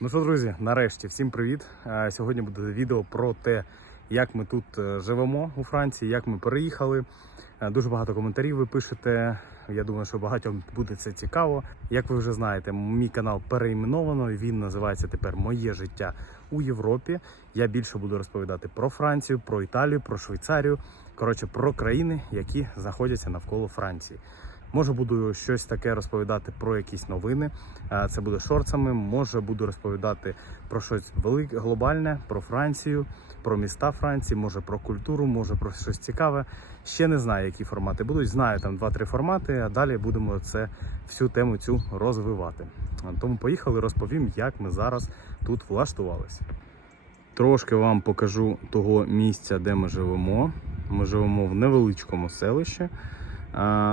Ну що, друзі, нарешті всім привіт. Е, Сьогодні буде відео про те, як ми тут е, живемо у Франції, як ми переїхали. Е, Дуже багато коментарів ви пишете. Я думаю, що багатьом буде це цікаво. Як ви вже знаєте, мій канал переіменовано. Він називається тепер Моє життя у Європі. Я більше буду розповідати про Францію, про Італію, про Швейцарію. Коротше, про країни, які знаходяться навколо Франції. Може буду щось таке розповідати про якісь новини. Це буде шорцами. Може буду розповідати про щось велике, глобальне, про Францію, про міста Франції, може про культуру, може про щось цікаве. Ще не знаю, які формати будуть. Знаю там 2-3 формати, а далі будемо це всю тему цю розвивати. Тому поїхали, розповім, як ми зараз тут влаштувалися. Трошки вам покажу того місця, де ми живемо. Ми живемо в невеличкому селищі.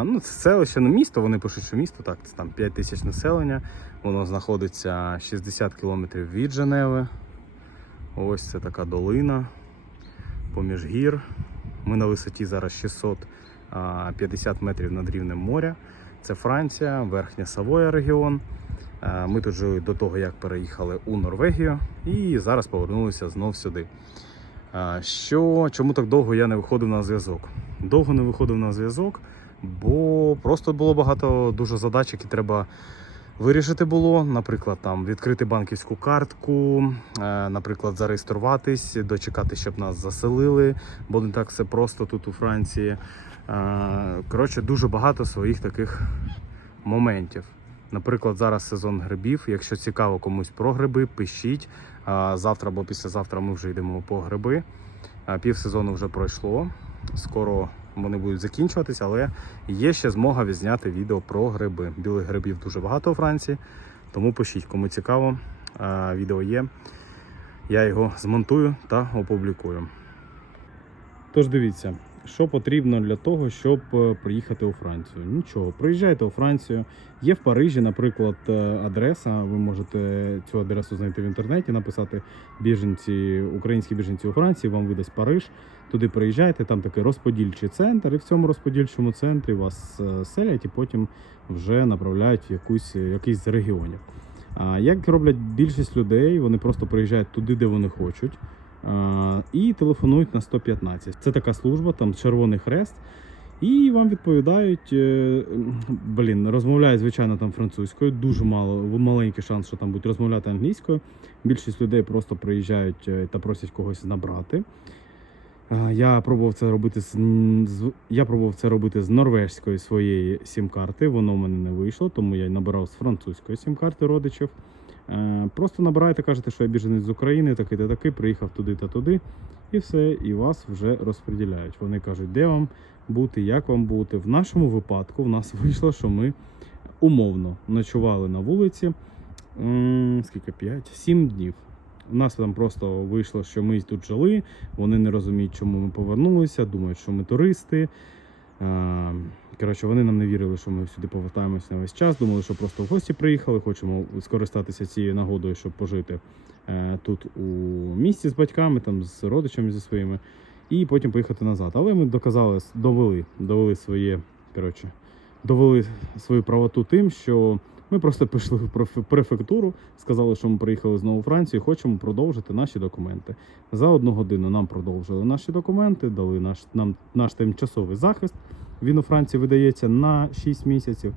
Ну, це селище, не місто, вони пишуть, що місто, так, це там 5 тисяч населення. Воно знаходиться 60 кілометрів від Женеви. Ось це така долина поміж гір. Ми на висоті зараз 650 метрів над рівнем моря. Це Франція, Верхня Савоя регіон. Ми тут жили до того, як переїхали у Норвегію, і зараз повернулися знов сюди. Що, чому так довго я не виходив на зв'язок? Довго не виходив на зв'язок, бо просто було багато дуже задач, які треба вирішити було. Наприклад, там відкрити банківську картку, е, наприклад, зареєструватись, дочекати, щоб нас заселили, бо не так все просто тут у Франції. Е, Коротше, дуже багато своїх таких моментів. Наприклад, зараз сезон грибів. Якщо цікаво комусь про гриби, пишіть. Завтра або післязавтра ми вже йдемо по гриби. Пів сезону вже пройшло. Скоро вони будуть закінчуватися, але є ще змога відзняти відео про гриби. Білих грибів дуже багато у Франції, тому пишіть, кому цікаво. Відео є. Я його змонтую та опублікую. Тож дивіться, що потрібно для того, щоб е, приїхати у Францію. Нічого, приїжджайте у Францію. Є в Парижі, наприклад, е, адреса. Ви можете цю адресу знайти в інтернеті, написати біженці, українські біженці у Франції, вам видасть Париж. Туди приїжджайте, там такий розподільчий центр, і в цьому розподільчому центрі вас е, селять і потім вже направляють в якусь, якийсь з регіонів. А як роблять більшість людей, вони просто приїжджають туди, де вони хочуть. І телефонують на 115. Це така служба, там Червоний Хрест. І вам відповідають, е, блін, розмовляють, звичайно, там французькою. Дуже мало, маленький шанс, що там будуть розмовляти англійською. Більшість людей просто приїжджають е, та просять когось набрати. Е, Я пробував це робити з я пробував це робити з норвежської своєї сім-карти. Воно в мене не вийшло, тому я й набирав з французької сім-карти родичів. Е, Просто набираєте, кажете, що я біженець з України, такий та такий, приїхав туди та туди, і все, і вас вже розподіляють. Вони кажуть, де вам бути, як вам бути. В нашому випадку в нас вийшло, що ми умовно ночували на вулиці. Скільки? 5? 7 днів. У нас там просто вийшло, що ми тут жили. Вони не розуміють, чому ми повернулися, думають, що ми туристи. Е, Коротше, вони нам не вірили, що ми сюди повертаємося на весь час. Думали, що просто в гості приїхали, хочемо скористатися цією нагодою, щоб пожити е, тут у місті з батьками, там з родичами зі своїми, і потім поїхати назад. Але ми доказали, довели, довели своє, коротше, довели свою правоту тим, що ми просто пішли в префе- префектуру, сказали, що ми приїхали знову у Францію, хочемо продовжити наші документи. За одну годину нам продовжили наші документи, дали наш нам наш тимчасовий захист. Він у Франції видається на 6 місяців.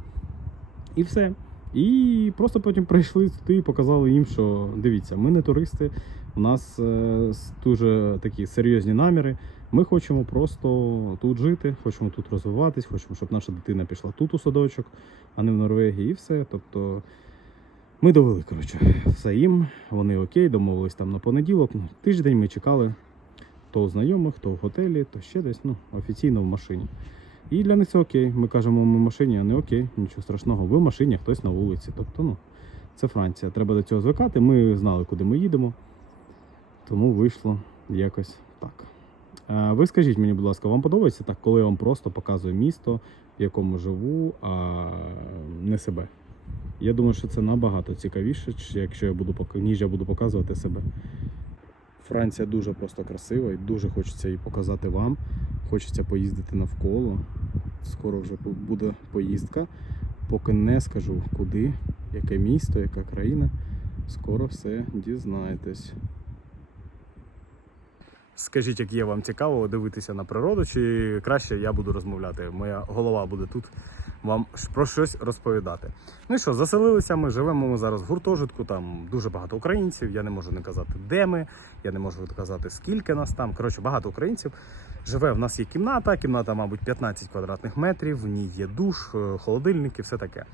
І все. І просто потім прийшли туди і показали їм, що дивіться, ми не туристи, у нас е, дуже такі серйозні наміри. Ми хочемо просто тут жити, хочемо тут розвиватись, хочемо, щоб наша дитина пішла тут у садочок, а не в Норвегії, і все. Тобто ми довели, коротше, все їм. Вони окей, домовились там на понеділок. Ну, Тиждень ми чекали то у знайомих, то в готелі, то ще десь, ну, офіційно в машині. І для них це окей. Ми кажемо, ми в машині, а не окей, нічого страшного. Ви в машині, хтось на вулиці. Тобто, ну, це Франція. Треба до цього звикати. Ми знали, куди ми їдемо. Тому вийшло якось так. Е, Ви скажіть мені, будь ласка, вам подобається так, коли я вам просто показую місто, в якому живу, а не себе? Я думаю, що це набагато цікавіше, якщо я буду ніж я буду показувати себе. Франція дуже просто красива і дуже хочеться її показати вам. Хочеться поїздити навколо. Скоро вже буде поїздка. Поки не скажу куди, яке місто, яка країна. Скоро все дізнаєтесь. Скажіть, як є вам цікаво дивитися на природу, чи краще я буду розмовляти? Моя голова буде тут вам про щось розповідати. Ну і що, заселилися ми, живемо ми зараз в гуртожитку, там дуже багато українців. Я не можу не казати, де ми, я не можу казати, скільки нас там. Коротше, багато українців. Живе, в нас є кімната, кімната, мабуть, 15 квадратних метрів, в ній є душ, е, холодильник і все таке.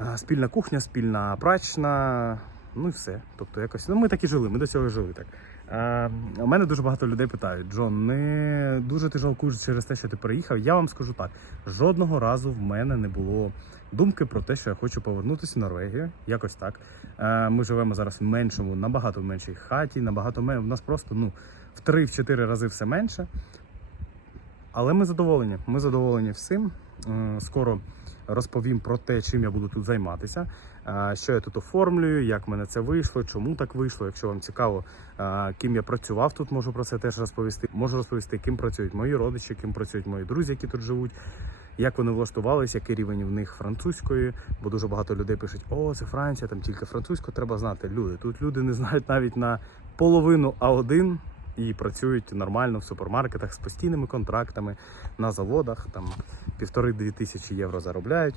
Е, Спільна кухня, спільна прачна, ну і все. Тобто, якось ну ми так і жили, ми до цього жили так. Е, у мене дуже багато людей питають: Джон, не дуже ти жалкуєш через те, що ти переїхав. Я вам скажу так: жодного разу в мене не було думки про те, що я хочу повернутися в Норвегію. Якось так. Е, ми живемо зараз в меншому, набагато в меншій хаті, набагато мен... У нас просто ну, в 3-4 рази все менше. Але ми задоволені. Ми задоволені всім. Е, Скоро розповім про те, чим я буду тут займатися, що я тут оформлюю, як мене це вийшло, чому так вийшло. Якщо вам цікаво, ким я працював тут, можу про це теж розповісти. Можу розповісти, ким працюють мої родичі, ким працюють мої друзі, які тут живуть. Як вони влаштувалися, який рівень в них французької, бо дуже багато людей пишуть: О, це Франція, там тільки французьку треба знати. Люди тут люди не знають навіть на половину А1 і працюють нормально в супермаркетах з постійними контрактами на заводах. Там півтори-дві тисячі євро заробляють.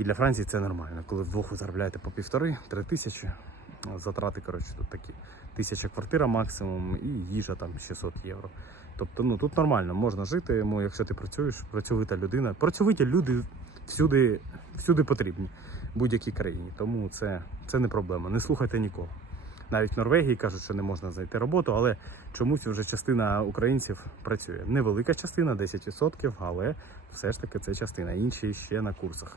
І для Франції це нормально. Коли вдвох ви заробляєте по півтори-три тисячі, затрати коротше тут такі. Тисяча квартира максимум і їжа там 600 євро. Тобто, ну тут нормально, можна жити. Йому, якщо ти працюєш, працьовита людина. Працьовиті люди всюди, всюди потрібні, в будь-якій країні. Тому це, це не проблема. Не слухайте нікого. Навіть в Норвегії кажуть, що не можна знайти роботу, але чомусь вже частина українців працює. Невелика частина, 10%, але все ж таки це частина. Інші ще на курсах.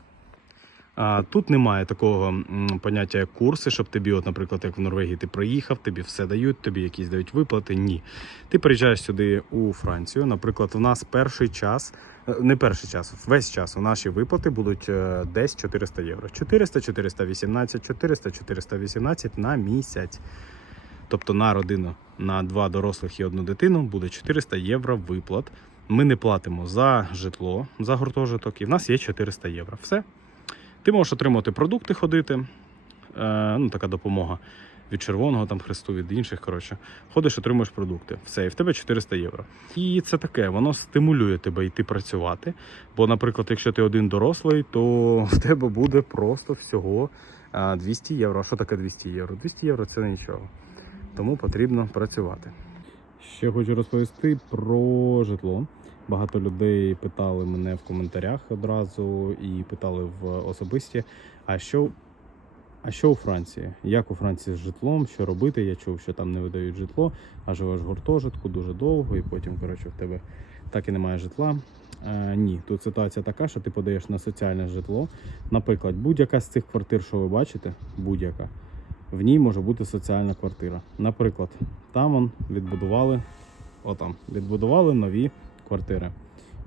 А, тут немає такого поняття як курси, щоб тобі, от, наприклад, як в Норвегії ти приїхав, тобі все дають, тобі якісь дають виплати. Ні. Ти приїжджаєш сюди у Францію. Наприклад, у нас перший час, е, не перший час, весь час у наші виплати будуть е, десь 400 євро. 400, 418, 400, 418 на місяць. Тобто на родину на два дорослих і одну дитину буде 400 євро виплат. Ми не платимо за житло, за гуртожиток, і в нас є 400 євро. Все. Ти можеш отримати продукти, ходити. Е, ну, така допомога від Червоного там Христу, від інших. Коротше, ходиш, отримуєш продукти. Все, і в тебе 400 євро. І це таке, воно стимулює тебе йти працювати. Бо, наприклад, якщо ти один дорослий, то в тебе буде просто всього е, 200 євро. А що таке 200 євро? 200 євро це нічого. Тому потрібно працювати. Ще хочу розповісти про житло. Багато людей питали мене в коментарях одразу і питали в особисті. А що, а що у Франції? Як у Франції з житлом? Що робити? Я чув, що там не видають житло, а живеш в гуртожитку дуже довго, і потім, коротше, в тебе так і немає житла. Е, ні, тут ситуація така, що ти подаєш на соціальне житло. Наприклад, будь-яка з цих квартир, що ви бачите, будь-яка, в ній може бути соціальна квартира. Наприклад, там он відбудували, отам, відбудували нові квартири.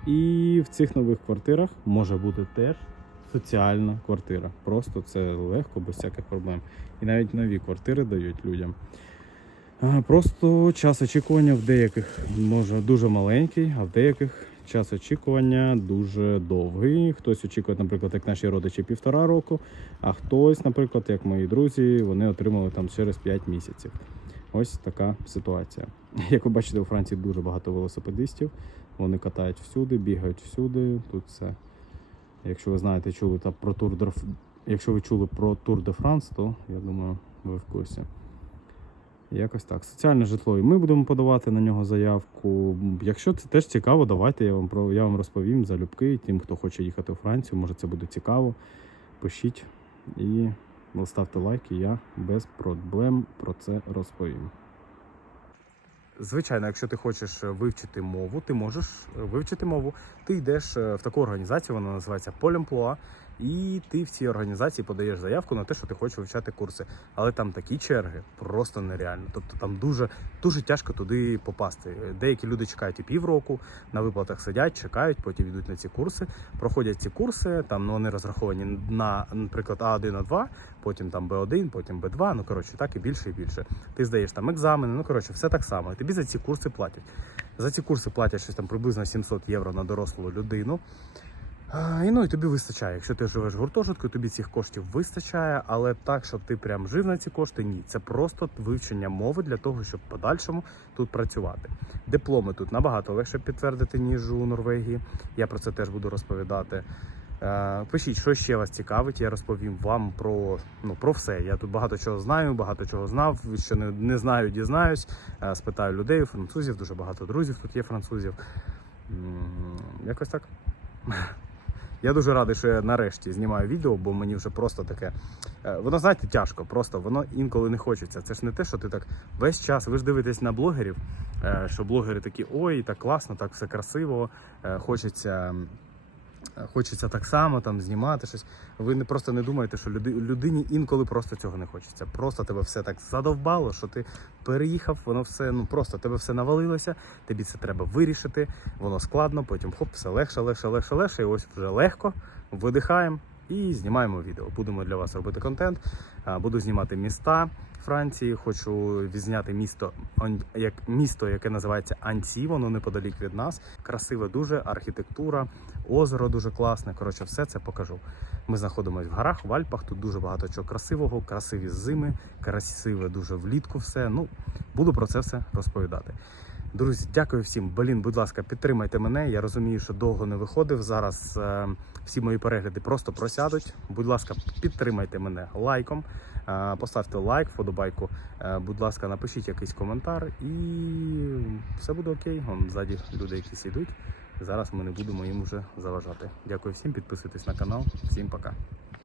І в цих нових квартирах може бути теж соціальна квартира. Просто це легко, без всяких проблем. І навіть нові квартири дають людям. Просто час очікування в деяких може дуже маленький, а в деяких час очікування дуже довгий. Хтось очікує, наприклад, як наші родичі півтора року, а хтось, наприклад, як мої друзі, вони отримали там через 5 місяців. Ось така ситуація. Як ви бачите, у Франції дуже багато велосипедистів. Вони катають всюди, бігають всюди. Тут все. Якщо ви знаєте, чули та про Тур де Якщо ви чули про Тур де Франс, то я думаю, ви в курсі. Якось так. Соціальне житло. І ми будемо подавати на нього заявку. Якщо це теж цікаво, давайте я вам про я вам розповім залюбки. Тим, хто хоче їхати у Францію, може це буде цікаво. Пишіть і ставте лайки, я без проблем про це розповім. Звичайно, якщо ти хочеш вивчити мову, ти можеш вивчити мову. Ти йдеш е, в таку організацію, вона називається Полімплоа, і ти в цій організації подаєш заявку на те, що ти хочеш вивчати курси. Але там такі черги просто нереально. Тобто там дуже дуже тяжко туди попасти. Деякі люди чекають і півроку, на виплатах сидять, чекають, потім йдуть на ці курси, проходять ці курси. Там ну вони розраховані на, наприклад, А1, А2, потім там Б1, потім Б2. Ну коротше, так і більше і більше. Ти здаєш там екзамени, ну коротше, все так само. Тобі за ці курси платять. За ці курси платять щось там приблизно 700 євро на дорослу людину. І ну і тобі вистачає. Якщо ти живеш в гуртожитку, тобі цих коштів вистачає, але так, щоб ти прям жив на ці кошти, ні. Це просто вивчення мови для того, щоб в подальшому тут працювати. Дипломи тут набагато легше підтвердити, ніж у Норвегії. Я про це теж буду розповідати. Е, Пишіть, що ще вас цікавить, я розповім вам про, ну, про все. Я тут багато чого знаю, багато чого знав. Що не, не знаю, дізнаюсь. Е, Спитаю людей, французів, дуже багато друзів тут є французів. Якось так. Я дуже радий, що я нарешті знімаю відео, бо мені вже просто таке. е, Воно, знаєте, тяжко, просто воно інколи не хочеться. Це ж не те, що ти так весь час. Ви ж дивитесь на блогерів, е, що блогери такі, ой, так класно, так все красиво, е, хочеться. Хочеться так само там знімати щось. Ви не просто не думаєте, що люди, людині інколи просто цього не хочеться. Просто тебе все так задовбало, що ти переїхав, воно все ну просто тебе все навалилося. Тобі це треба вирішити. Воно складно, потім хоп, все легше, легше, легше, легше. І ось вже легко. Видихаємо і знімаємо відео. Будемо для вас робити контент. Буду знімати міста Франції. Хочу відзняти місто як місто, яке називається Анці. Воно неподалік від нас. Красиве дуже архітектура, озеро дуже класне. Коротше, все це покажу. Ми знаходимося в горах, в Альпах. Тут дуже багато чого красивого, красиві зими, красиве дуже влітку. Все. Ну буду про це все розповідати. Друзі, дякую всім. Блін, будь ласка, підтримайте мене. Я розумію, що довго не виходив. Зараз е, всі мої перегляди просто просядуть. Будь ласка, підтримайте мене лайком. Е, поставте лайк, вподобайку. Е, будь ласка, напишіть якийсь коментар і все буде окей. Вон ззаді люди якісь йдуть. Зараз ми не будемо їм вже заважати. Дякую всім, підписуйтесь на канал. Всім пока.